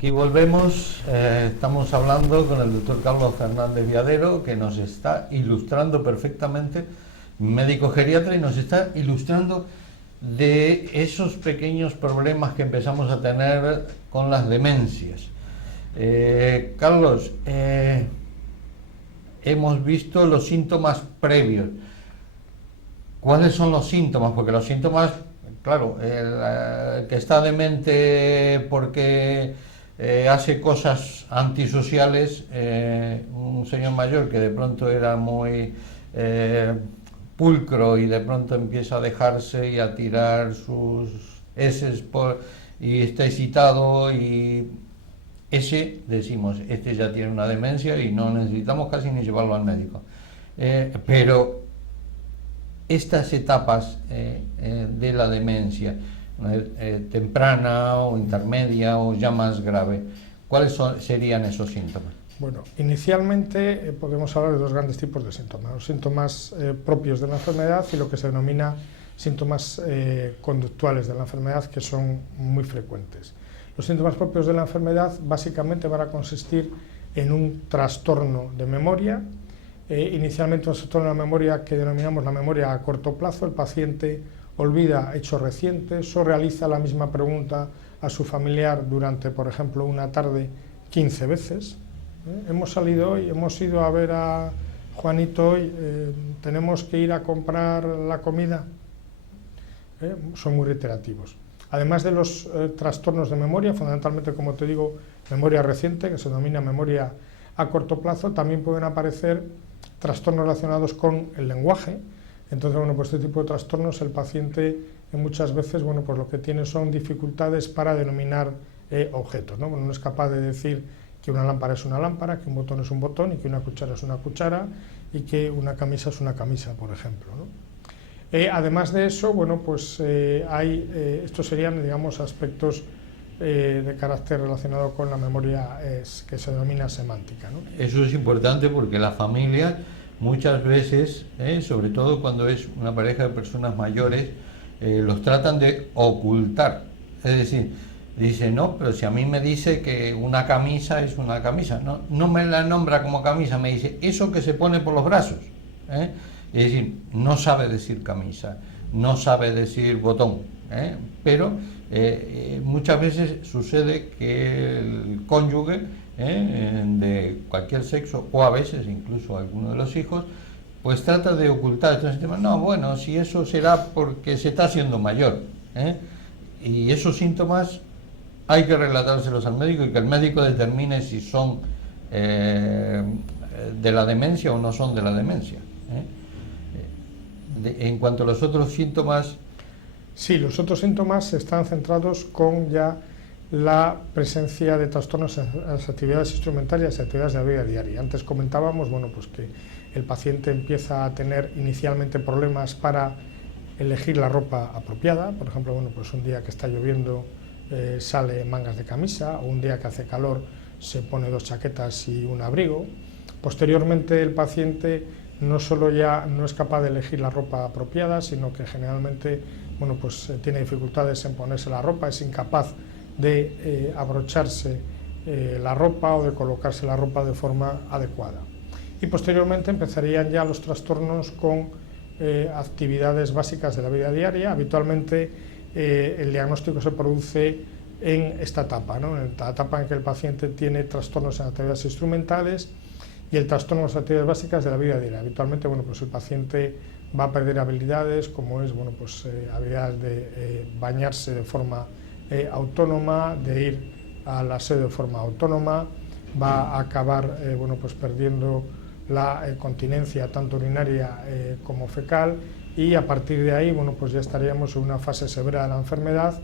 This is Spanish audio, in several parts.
aquí volvemos. Estamos hablando con el doctor Carlos Fernández Viadero, que nos está ilustrando perfectamente, médico geriatra, y nos está ilustrando de esos pequeños problemas que empezamos a tener con las demencias. Carlos, hemos visto los síntomas previos. ¿Cuáles son los síntomas? Porque los síntomas, claro, el que está demente porque hace cosas antisociales, un señor mayor que de pronto era muy pulcro y de pronto empieza a dejarse y a tirar sus heces y está excitado, y ese, decimos, este ya tiene una demencia y no necesitamos casi ni llevarlo al médico. Pero estas etapas de la demencia, temprana o intermedia o ya más grave, ¿cuáles serían esos síntomas? Bueno, inicialmente podemos hablar de dos grandes tipos de síntomas: los síntomas propios de la enfermedad y lo que se denomina síntomas conductuales de la enfermedad, que son muy frecuentes. Los síntomas propios de la enfermedad básicamente van a consistir en un trastorno de memoria. Inicialmente un trastorno de la memoria que denominamos la memoria a corto plazo. El paciente olvida hechos recientes o realiza la misma pregunta a su familiar durante, por ejemplo, una tarde 15 veces. Hemos salido hoy, hemos ido a ver a Juanito hoy, tenemos que ir a comprar la comida. Son muy reiterativos. Además de los trastornos de memoria, fundamentalmente, como te digo, memoria reciente, que se denomina memoria a corto plazo, también pueden aparecer trastornos relacionados con el lenguaje. Entonces, bueno, pues este tipo de trastornos, el paciente muchas veces, bueno, pues lo que tiene son dificultades para denominar objetos, ¿no? Bueno, no es capaz de decir que una lámpara es una lámpara, que un botón es un botón, y que una cuchara es una cuchara, y que una camisa es una camisa, por ejemplo, ¿no? Además de eso, bueno, pues estos serían, digamos, aspectos de carácter relacionado con la memoria que se denomina semántica, ¿no? Eso es importante porque la familia muchas veces, sobre todo cuando es una pareja de personas mayores, los tratan de ocultar. Es decir, dice, no, pero si a mí me dice que una camisa es una camisa, no me la nombra como camisa, me dice eso que se pone por los brazos. Es decir, no sabe decir camisa, no sabe decir botón, pero muchas veces sucede que el cónyuge de cualquier sexo, o a veces incluso alguno de los hijos, pues trata de ocultar estos síntomas. No, bueno, si eso será porque se está haciendo mayor, y esos síntomas hay que relatárselos al médico y que el médico determine si son de la demencia o no son de la demencia. En cuanto a los otros síntomas... Sí, los otros síntomas están centrados con ya la presencia de trastornos en las actividades instrumentales y las actividades de la vida diaria. Antes comentábamos, bueno, pues que el paciente empieza a tener inicialmente problemas para elegir la ropa apropiada. Por ejemplo, bueno, pues un día que está lloviendo sale mangas de camisa, o un día que hace calor se pone 2 chaquetas y un abrigo. Posteriormente el paciente no solo ya no es capaz de elegir la ropa apropiada, sino que generalmente, bueno, pues tiene dificultades en ponerse la ropa, es incapaz de abrocharse la ropa o de colocarse la ropa de forma adecuada. Y posteriormente empezarían ya los trastornos con actividades básicas de la vida diaria. Habitualmente el diagnóstico se produce en esta etapa, ¿no? En la etapa en que el paciente tiene trastornos en actividades instrumentales y el trastorno en las actividades básicas de la vida diaria. Habitualmente, bueno, pues el paciente va a perder habilidades como es, bueno, pues habilidades de bañarse de forma autónoma, de ir al aseo de forma autónoma, va a acabar bueno, pues perdiendo la continencia tanto urinaria como fecal, y a partir de ahí, bueno, pues ya estaríamos en una fase severa de la enfermedad,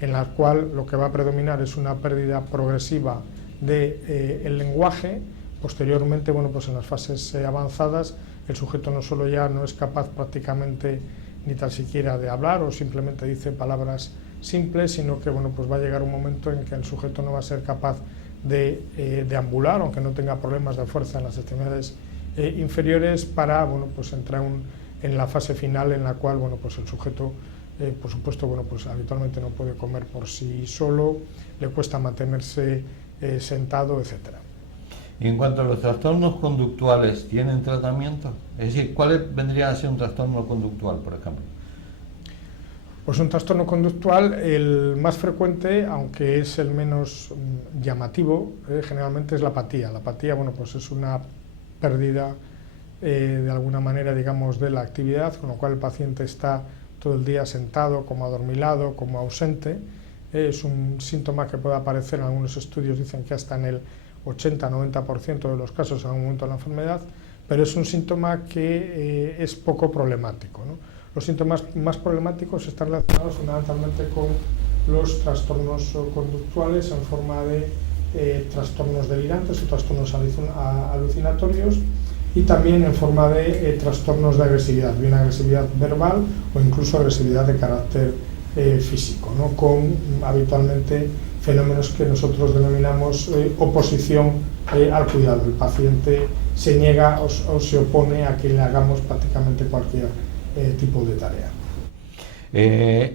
en la cual lo que va a predominar es una pérdida progresiva del lenguaje. Posteriormente, bueno, pues en las fases avanzadas, el sujeto no solo ya no es capaz prácticamente ni tan siquiera de hablar, o simplemente dice palabras simples, sino que, bueno, pues va a llegar un momento en que el sujeto no va a ser capaz de deambular, aunque no tenga problemas de fuerza en las extremidades inferiores, para, bueno, pues entrar en la fase final en la cual, bueno, pues el sujeto por supuesto, bueno, pues habitualmente no puede comer por sí solo, le cuesta mantenerse sentado, etcétera. Y en cuanto a los trastornos conductuales, ¿tienen tratamiento? Es decir, ¿cuál vendría a ser un trastorno conductual, por ejemplo? Pues un trastorno conductual, el más frecuente, aunque es el menos llamativo, generalmente es la apatía. La apatía, bueno, pues es una pérdida de alguna manera, digamos, de la actividad, con lo cual el paciente está todo el día sentado, como adormilado, como ausente. Es un síntoma que puede aparecer en algunos estudios, dicen que hasta en el 80-90% de los casos en algún momento de la enfermedad, pero es un síntoma que es poco problemático, ¿no? Los síntomas más problemáticos están relacionados fundamentalmente con los trastornos conductuales en forma de trastornos delirantes o trastornos alucinatorios, y también en forma de trastornos de agresividad, bien agresividad verbal o incluso agresividad de carácter físico, ¿no? Con habitualmente fenómenos que nosotros denominamos oposición al cuidado. El paciente se niega o se opone a que le hagamos prácticamente cualquier tipo de tarea.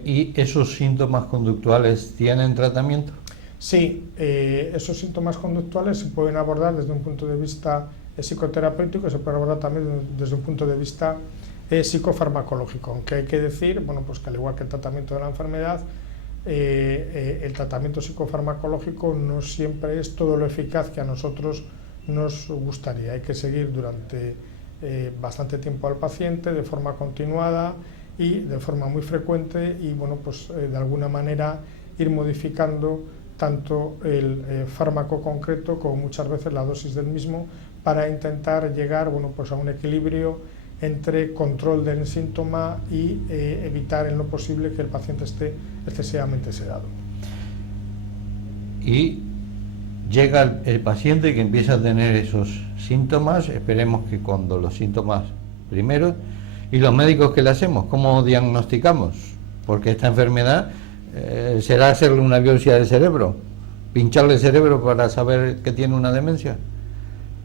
¿Y esos síntomas conductuales tienen tratamiento? Sí, esos síntomas conductuales se pueden abordar desde un punto de vista psicoterapéutico, se pueden abordar también desde un punto de vista psicofarmacológico, aunque hay que decir, bueno, pues que al igual que el tratamiento de la enfermedad, el tratamiento psicofarmacológico no siempre es todo lo eficaz que a nosotros nos gustaría. Hay que seguir durante bastante tiempo al paciente de forma continuada y de forma muy frecuente, y bueno, pues de alguna manera ir modificando tanto el fármaco concreto como muchas veces la dosis del mismo, para intentar llegar, bueno, pues a un equilibrio entre control del síntoma y evitar en lo posible que el paciente esté excesivamente sedado. Y llega el paciente que empieza a tener esos síntomas, esperemos que cuando los síntomas primero, y los médicos, ¿qué le hacemos? ¿Cómo diagnosticamos? Porque esta enfermedad será hacerle una biopsia del cerebro, pincharle el cerebro para saber que tiene una demencia.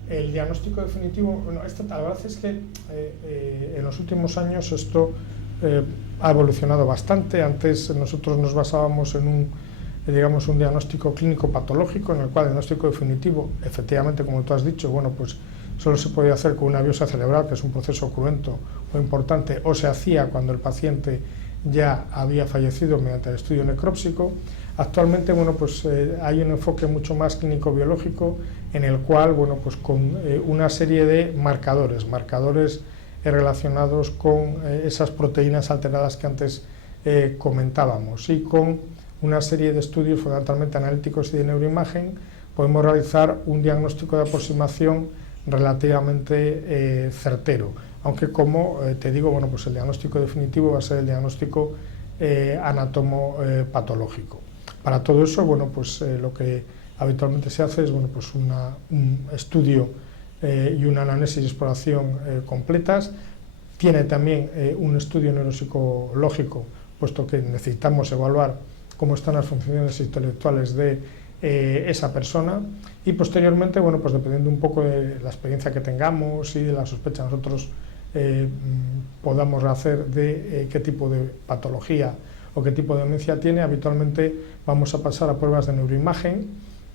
El diagnóstico definitivo, bueno, la verdad es que en los últimos años esto ha evolucionado bastante. Antes nosotros nos basábamos en un diagnóstico clínico patológico, en el cual el diagnóstico definitivo, efectivamente, como tú has dicho, bueno, pues solo se podía hacer con una biopsia cerebral, que es un proceso cruento o importante, o se hacía cuando el paciente ya había fallecido mediante el estudio necrópsico. Actualmente, bueno, pues hay un enfoque mucho más clínico-biológico, en el cual, bueno, pues con una serie de marcadores relacionados con esas proteínas alteradas que antes comentábamos, y con una serie de estudios fundamentalmente analíticos y de neuroimagen, podemos realizar un diagnóstico de aproximación relativamente certero, aunque como te digo, bueno, pues el diagnóstico definitivo va a ser el diagnóstico anatomo-patológico. Para todo eso, bueno, pues lo que habitualmente se hace es, bueno, pues un estudio y una anamnesis y exploración completas. Tiene también un estudio neuropsicológico, puesto que necesitamos evaluar cómo están las funciones intelectuales de esa persona, y posteriormente, bueno, pues dependiendo un poco de la experiencia que tengamos y de la sospecha nosotros podamos hacer de qué tipo de patología o qué tipo de demencia tiene, habitualmente vamos a pasar a pruebas de neuroimagen,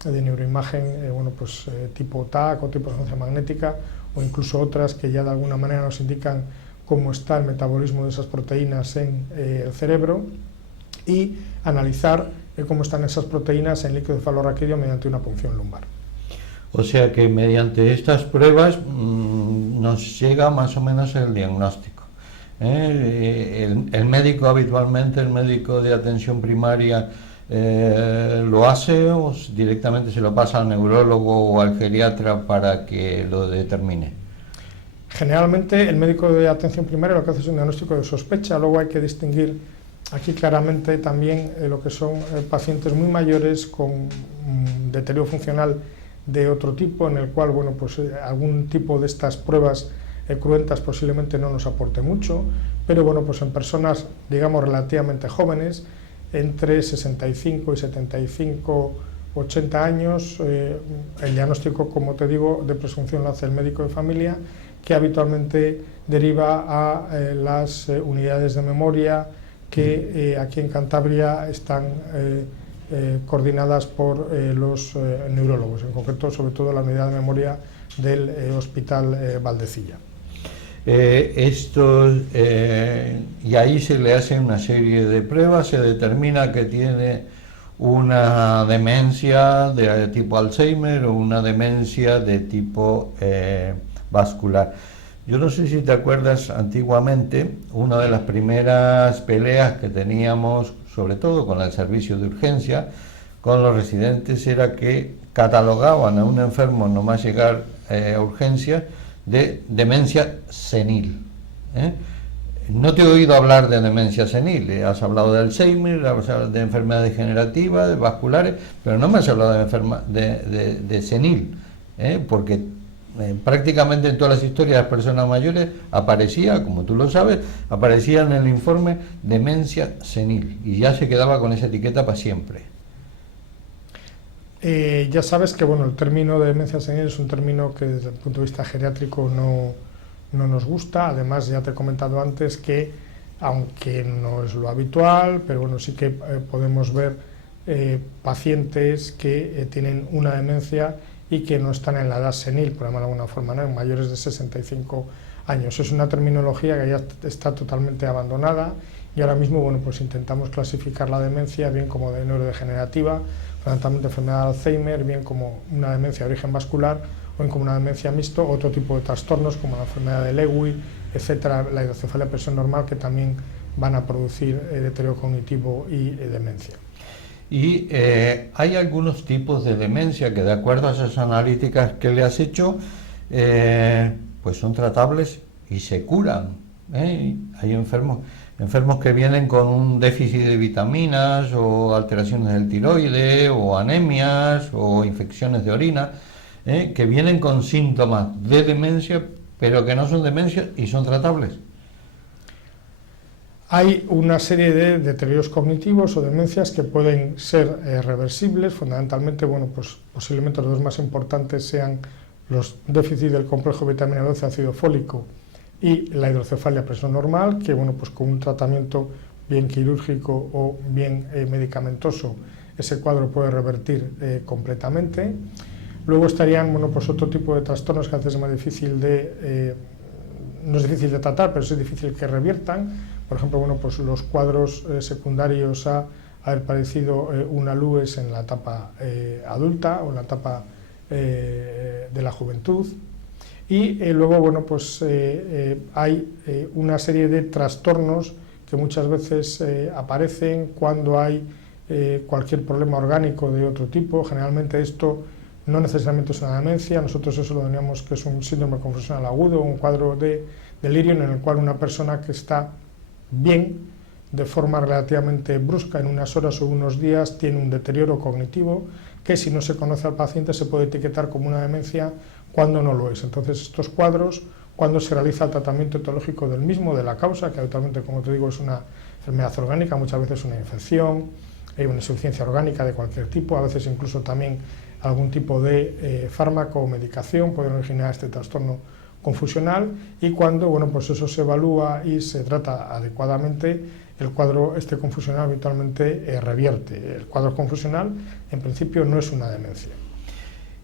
bueno, pues tipo TAC o tipo resonancia magnética, o incluso otras que ya de alguna manera nos indican cómo está el metabolismo de esas proteínas en el cerebro, y analizar cómo están esas proteínas en líquido cefalorraquídeo mediante una punción lumbar. O sea que mediante estas pruebas nos llega más o menos el diagnóstico. El médico habitualmente, el médico de atención primaria, lo hace, o directamente se lo pasa al neurólogo o al geriatra para que lo determine. Generalmente el médico de atención primaria lo que hace es un diagnóstico de sospecha. Luego hay que distinguir aquí claramente también lo que son pacientes muy mayores con deterioro funcional de otro tipo, en el cual, bueno, pues algún tipo de estas pruebas cruentas posiblemente no nos aporte mucho, pero bueno, pues en personas, digamos, relativamente jóvenes, entre 65 y 75, 80 años, el diagnóstico, como te digo, de presunción lo hace el médico de familia, que habitualmente deriva a las unidades de memoria, que aquí en Cantabria están coordinadas por los neurólogos, en concreto sobre todo la unidad de memoria del Hospital Valdecilla. Y ahí se le hace una serie de pruebas, se determina que tiene una demencia de tipo Alzheimer o una demencia de tipo vascular. Yo no sé si te acuerdas, antiguamente, una de las primeras peleas que teníamos, sobre todo con el servicio de urgencia, con los residentes, era que catalogaban a un enfermo nomás llegar a urgencias de demencia senil. No te he oído hablar de demencia senil, has hablado de Alzheimer, has hablado de enfermedades degenerativas, de vasculares, pero no me has hablado de senil, porque prácticamente en todas las historias de las personas mayores aparecía, como tú lo sabes, aparecía en el informe demencia senil y ya se quedaba con esa etiqueta para siempre. Ya sabes que bueno, el término de demencia senil es un término que desde el punto de vista geriátrico no nos gusta. Además, ya te he comentado antes que, aunque no es lo habitual, pero bueno, sí que podemos ver pacientes que tienen una demencia y que no están en la edad senil, por llamarlo de alguna forma, ¿no? En mayores de 65 años. Es una terminología que ya está totalmente abandonada y ahora mismo bueno, pues intentamos clasificar la demencia bien como de neurodegenerativa, fundamentalmente enfermedad de Alzheimer, bien como una demencia de origen vascular o bien como una demencia mixto, otro tipo de trastornos como la enfermedad de Lewy, etcétera, la hidrocefalia de presión normal, que también van a producir deterioro cognitivo y demencia. Y hay algunos tipos de demencia que, de acuerdo a esas analíticas que le has hecho, pues son tratables y se curan. Hay enfermos que vienen con un déficit de vitaminas o alteraciones del tiroide o anemias o infecciones de orina, que vienen con síntomas de demencia, pero que no son demencias y son tratables. Hay una serie de deterioros cognitivos o demencias que pueden ser reversibles. Fundamentalmente, bueno, pues posiblemente los dos más importantes sean los déficits del complejo vitamina 12 ácido fólico y la hidrocefalia a presión normal, que bueno, pues con un tratamiento bien quirúrgico o bien medicamentoso, ese cuadro puede revertir completamente. Luego estarían, bueno, pues otro tipo de trastornos que a veces es más difícil no es difícil de tratar, pero sí es difícil que reviertan. Por ejemplo, bueno, pues los cuadros secundarios a haber padecido una LUES en la etapa adulta o en la etapa de la juventud. Y luego, bueno, pues hay una serie de trastornos que muchas veces aparecen cuando hay cualquier problema orgánico de otro tipo. Generalmente esto no necesariamente es una demencia, nosotros eso lo denominamos que es un síndrome confusional agudo, un cuadro de delirio en el cual una persona que está bien, de forma relativamente brusca, en unas horas o unos días, tiene un deterioro cognitivo que, si no se conoce al paciente, se puede etiquetar como una demencia cuando no lo es. Entonces, estos cuadros, cuando se realiza el tratamiento etiológico del mismo, de la causa, que habitualmente, como te digo, es una enfermedad orgánica, muchas veces una infección, hay una insuficiencia orgánica de cualquier tipo, a veces incluso también algún tipo de fármaco o medicación pueden originar este trastorno confusional, y cuando bueno, pues eso se evalúa y se trata adecuadamente, el cuadro confusional habitualmente revierte. El cuadro confusional en principio no es una demencia.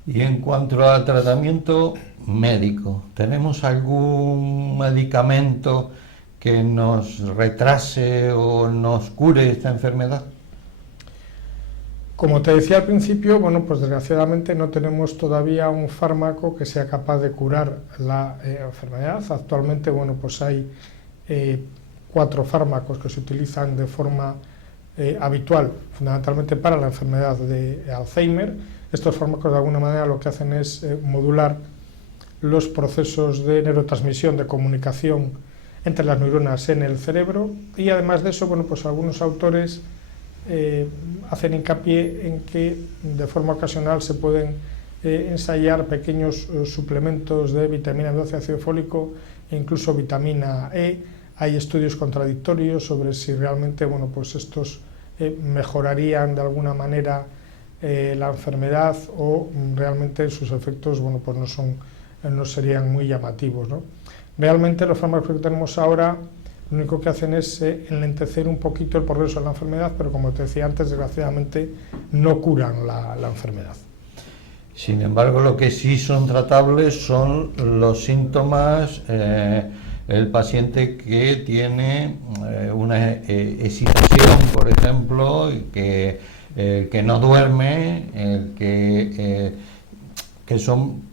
Y en cuanto al tratamiento médico, ¿tenemos algún medicamento que nos retrase o nos cure esta enfermedad? Como te decía al principio, bueno, pues desgraciadamente no tenemos todavía un fármaco que sea capaz de curar la enfermedad. Actualmente, bueno, pues hay 4 fármacos que se utilizan de forma habitual, fundamentalmente para la enfermedad de Alzheimer. Estos fármacos, de alguna manera, lo que hacen es modular los procesos de neurotransmisión, de comunicación entre las neuronas en el cerebro, y además de eso, bueno, pues algunos autores hacen hincapié en que de forma ocasional se pueden ensayar pequeños suplementos de vitamina B12, ácido fólico e incluso vitamina E. Hay estudios contradictorios sobre si realmente, bueno, pues estos mejorarían de alguna manera la enfermedad o realmente sus efectos, bueno, pues no serían muy llamativos, ¿no? Realmente los fármacos que tenemos ahora lo único que hacen es enlentecer un poquito el progreso de la enfermedad, pero como te decía antes, desgraciadamente no curan la enfermedad. Sin embargo, lo que sí son tratables son los síntomas, el paciente que tiene una excitación, por ejemplo, que no duerme, que son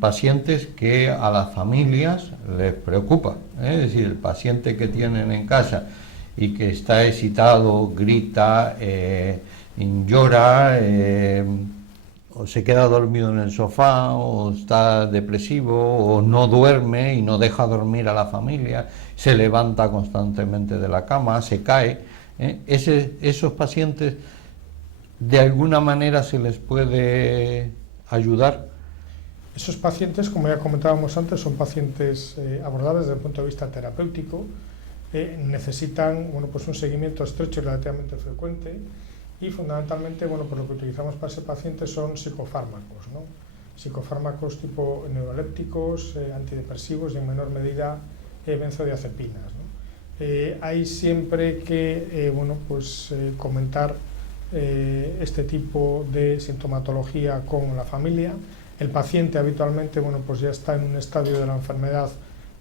pacientes que a las familias les preocupa, es decir, el paciente que tienen en casa y que está excitado, grita, llora, o se queda dormido en el sofá, o está depresivo, o no duerme y no deja dormir a la familia, se levanta constantemente de la cama, se cae, esos pacientes de alguna manera se les puede ayudar. Esos pacientes, como ya comentábamos antes, son pacientes abordables desde el punto de vista terapéutico, necesitan pues un seguimiento estrecho y relativamente frecuente, y fundamentalmente pues lo que utilizamos para ese paciente son psicofármacos, ¿no? Psicofármacos tipo neurolépticos, antidepresivos y en menor medida benzodiazepinas, ¿no? Hay siempre que comentar este tipo de sintomatología con la familia. El paciente habitualmente pues ya está en un estadio de la enfermedad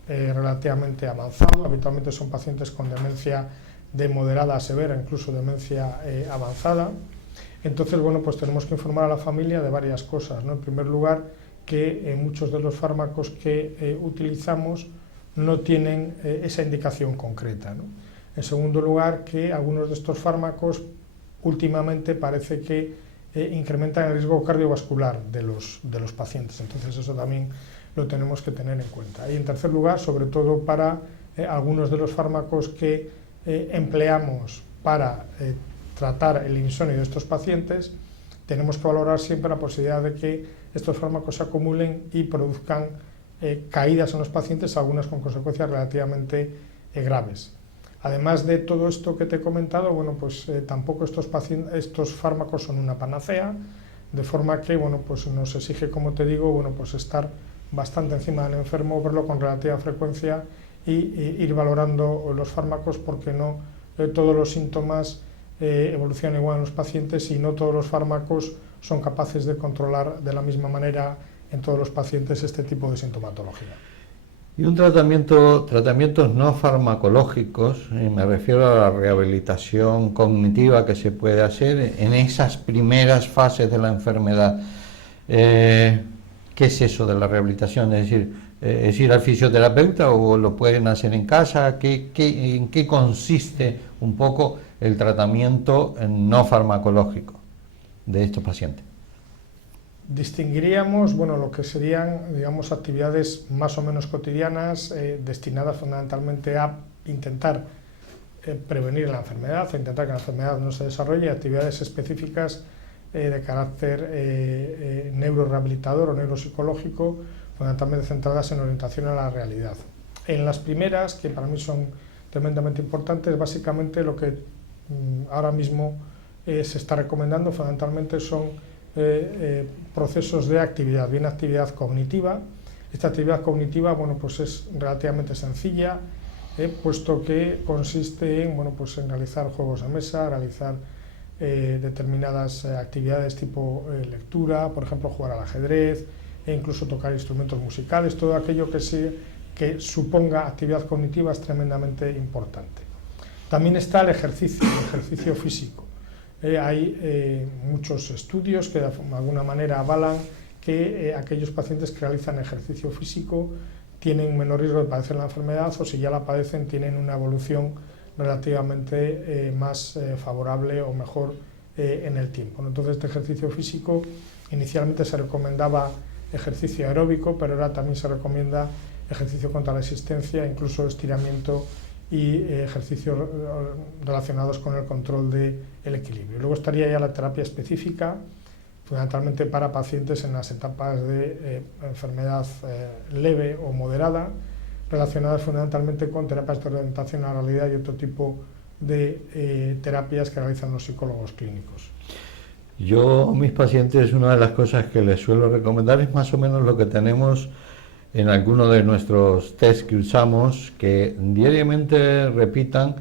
relativamente avanzado. Habitualmente son pacientes con demencia de moderada a severa, incluso demencia avanzada. Entonces, pues tenemos que informar a la familia de varias cosas, ¿no? En primer lugar, que muchos de los fármacos que utilizamos no tienen esa indicación concreta, ¿no? En segundo lugar, que algunos de estos fármacos últimamente parece que incrementan el riesgo cardiovascular de los pacientes, entonces eso también lo tenemos que tener en cuenta. Y en tercer lugar, sobre todo para algunos de los fármacos que empleamos para tratar el insomnio de estos pacientes, tenemos que valorar siempre la posibilidad de que estos fármacos se acumulen y produzcan caídas en los pacientes, algunas con consecuencias relativamente graves. Además de todo esto que te he comentado, tampoco estos fármacos son una panacea, de forma que nos exige, como te digo, estar bastante encima del enfermo, verlo con relativa frecuencia y ir valorando los fármacos, porque no todos los síntomas evolucionan igual en los pacientes y no todos los fármacos son capaces de controlar de la misma manera en todos los pacientes este tipo de sintomatología. Y tratamientos no farmacológicos, me refiero a la rehabilitación cognitiva que se puede hacer en esas primeras fases de la enfermedad. ¿Qué es eso de la rehabilitación? Es decir, ¿es ir al fisioterapeuta o lo pueden hacer en casa? ¿En qué consiste un poco el tratamiento no farmacológico de estos pacientes? Distinguiríamos lo que serían, digamos, actividades más o menos cotidianas destinadas fundamentalmente a intentar prevenir la enfermedad, a intentar que la enfermedad no se desarrolle, actividades específicas de carácter neurorehabilitador o neuropsicológico, fundamentalmente centradas en orientación a la realidad. En las primeras, que para mí son tremendamente importantes, básicamente lo que ahora mismo se está recomendando fundamentalmente son procesos de actividad, bien actividad cognitiva. Esta actividad cognitiva es relativamente sencilla, puesto que consiste en realizar juegos de mesa, realizar determinadas actividades tipo lectura, por ejemplo jugar al ajedrez, e incluso tocar instrumentos musicales. Todo aquello que suponga actividad cognitiva es tremendamente importante. También está el ejercicio físico. Hay muchos estudios que de alguna manera avalan que aquellos pacientes que realizan ejercicio físico tienen menor riesgo de padecer la enfermedad, o si ya la padecen tienen una evolución relativamente más favorable o mejor en el tiempo. Entonces, este ejercicio físico inicialmente se recomendaba ejercicio aeróbico, pero ahora también se recomienda ejercicio contra la resistencia, incluso estiramiento y ejercicios relacionados con el control del equilibrio. Luego estaría ya la terapia específica, fundamentalmente para pacientes en las etapas de enfermedad leve o moderada, relacionadas fundamentalmente con terapias de orientación a la realidad y otro tipo de terapias que realizan los psicólogos clínicos. Yo a mis pacientes una de las cosas que les suelo recomendar es más o menos lo que tenemos en alguno de nuestros test que usamos, que diariamente repitan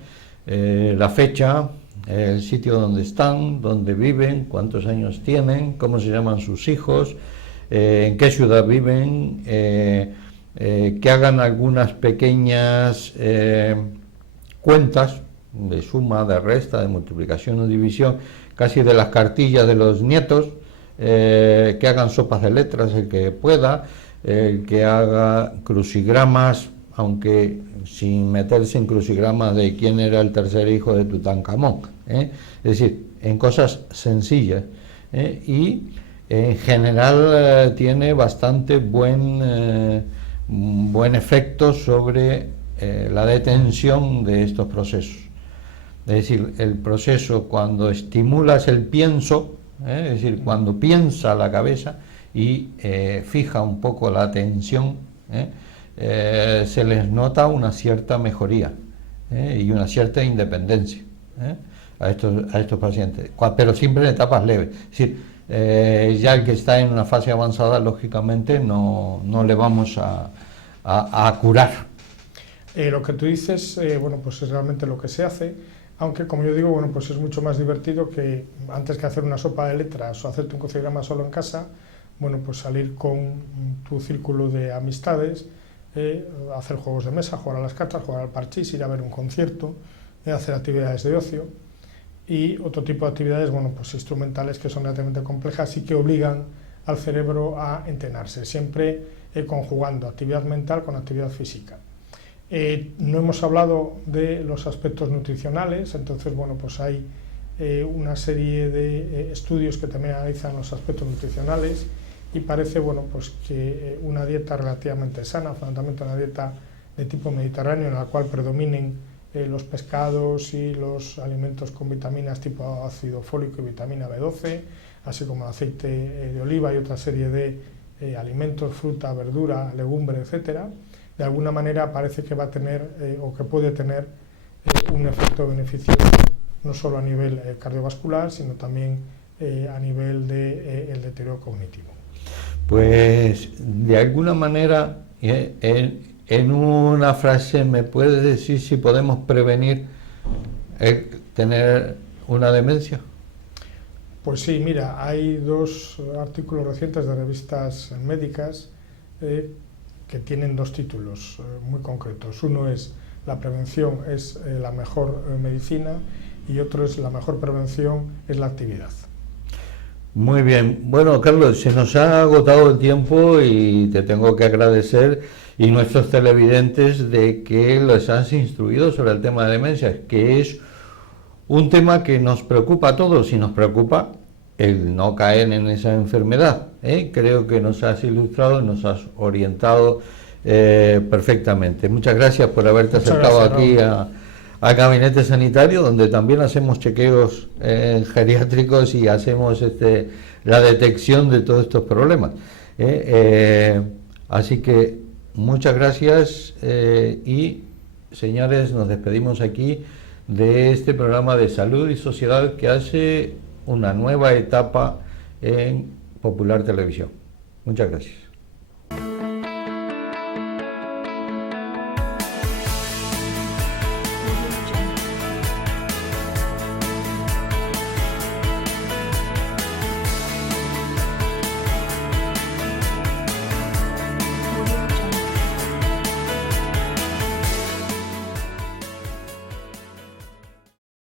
la fecha, el sitio donde están, donde viven, cuántos años tienen, cómo se llaman sus hijos, en qué ciudad viven, que hagan algunas pequeñas cuentas de suma, de resta, de multiplicación o división, casi de las cartillas de los nietos, que hagan sopas de letras el que pueda, el que haga crucigramas, aunque sin meterse en crucigramas de quién era el tercer hijo de Tutankamón, es decir, en cosas sencillas, y en general tiene bastante buen efecto sobre la detención de estos procesos. Es decir, el proceso, cuando estimulas el pienso, es decir, cuando piensa la cabeza y fija un poco la atención, se les nota una cierta mejoría y una cierta independencia a estos pacientes, pero siempre en etapas leves. Es decir, ya el que está en una fase avanzada, lógicamente no le vamos a curar. Lo que tú dices, bueno, pues es realmente lo que se hace, aunque, como yo digo, bueno, pues es mucho más divertido que antes que hacer una sopa de letras o hacerte un crucigrama solo en casa, bueno, pues salir con tu círculo de amistades, hacer juegos de mesa, jugar a las cartas, jugar al parchís, ir a ver un concierto, hacer actividades de ocio y otro tipo de actividades, bueno, pues instrumentales, que son relativamente complejas y que obligan al cerebro a entrenarse, siempre conjugando actividad mental con actividad física. No hemos hablado de los aspectos nutricionales, entonces, bueno, pues hay una serie de estudios que también analizan los aspectos nutricionales y parece, bueno, pues que una dieta relativamente sana, fundamentalmente una dieta de tipo mediterráneo en la cual predominen los pescados y los alimentos con vitaminas tipo ácido fólico y vitamina B12, así como el aceite de oliva y otra serie de alimentos, fruta, verdura, legumbre, etcétera, de alguna manera parece que va a tener o que puede tener un efecto beneficioso no solo a nivel cardiovascular, sino también a nivel del deterioro cognitivo. Pues de alguna manera, en una frase, ¿me puedes decir si podemos prevenir tener una demencia? Pues sí, mira, hay dos artículos recientes de revistas médicas que tienen dos títulos muy concretos. Uno es la prevención es la mejor medicina y otro es la mejor prevención es la actividad. Muy bien. Bueno, Carlos, se nos ha agotado el tiempo y te tengo que agradecer, y nuestros televidentes, de que les has instruido sobre el tema de demencia, que es un tema que nos preocupa a todos y nos preocupa el no caer en esa enfermedad. Creo que nos has ilustrado y nos has orientado perfectamente. Muchas gracias por haberte acercado aquí al gabinete sanitario, donde también hacemos chequeos geriátricos y hacemos la detección de todos estos problemas. Así que muchas gracias y, señores, nos despedimos aquí de este programa de Salud y Sociedad, que hace una nueva etapa en Popular Televisión. Muchas gracias.